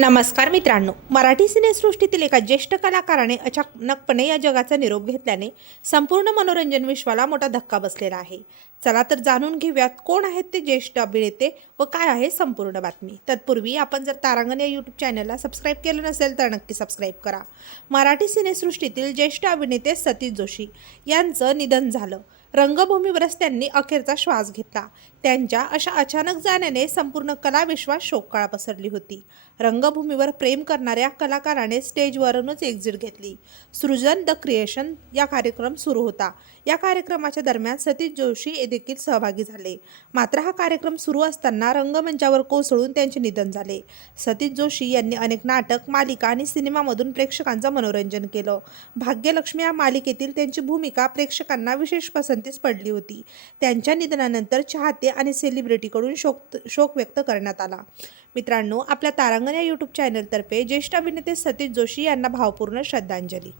नमस्कार मित्रांनो मराठी सिनेसृष्टीतील एका ज्येष्ठ कलाकाराने अचानकपणे या जगाचा निरोप घेतल्याने संपूर्ण मनोरंजन विश्वाला मोठा धक्का बसलेला आहे. चला तर जाणून घेऊयात कोण आहेत ते ज्येष्ठ अभिनेते व काय आहे संपूर्ण बातमी. तत्पूर्वी आपण जर तारांगण या यूट्यूब चॅनलला सबस्क्राईब केलं नसेल तर नक्की सबस्क्राईब करा. मराठी सिनेसृष्टीतील ज्येष्ठ अभिनेते सतीश जोशी यांचं निधन झालं. रंगभूमीवरच त्यांनी अखेरचा श्वास घेतला. त्यांच्या अशा अचानक जाण्याने संपूर्ण कलाविश्वास शोककाळ पसरली होती. रंगभूमीवर प्रेम करणाऱ्या कलाकाराने स्टेजवरूनच एक्झिट घेतली. सृजन द क्रिएशन या कार्यक्रम सुरू होता. या कार्यक्रमाच्या दरम्यान सतीश जोशी हे देखील सहभागी झाले. मात्र हा कार्यक्रम सुरू असताना रंगमंचावर कोसळून त्यांचे निधन झाले. सतीश जोशी यांनी अनेक नाटक मालिका आणि सिनेमामधून प्रेक्षकांचं मनोरंजन केलं. भाग्यलक्ष्मी या मालिकेतील त्यांची भूमिका प्रेक्षकांना विशेष पसंतीस पडली होती. त्यांच्या निधनानंतर चाहते आणि सेलिब्रिटीकडून शोक शोक व्यक्त करण्यात आला. मित्रांनो आपल्या तारांगण या यूट्यूब चॅनलतर्फे ज्येष्ठ अभिनेते सतीश जोशी यांना भावपूर्ण श्रद्धांजली.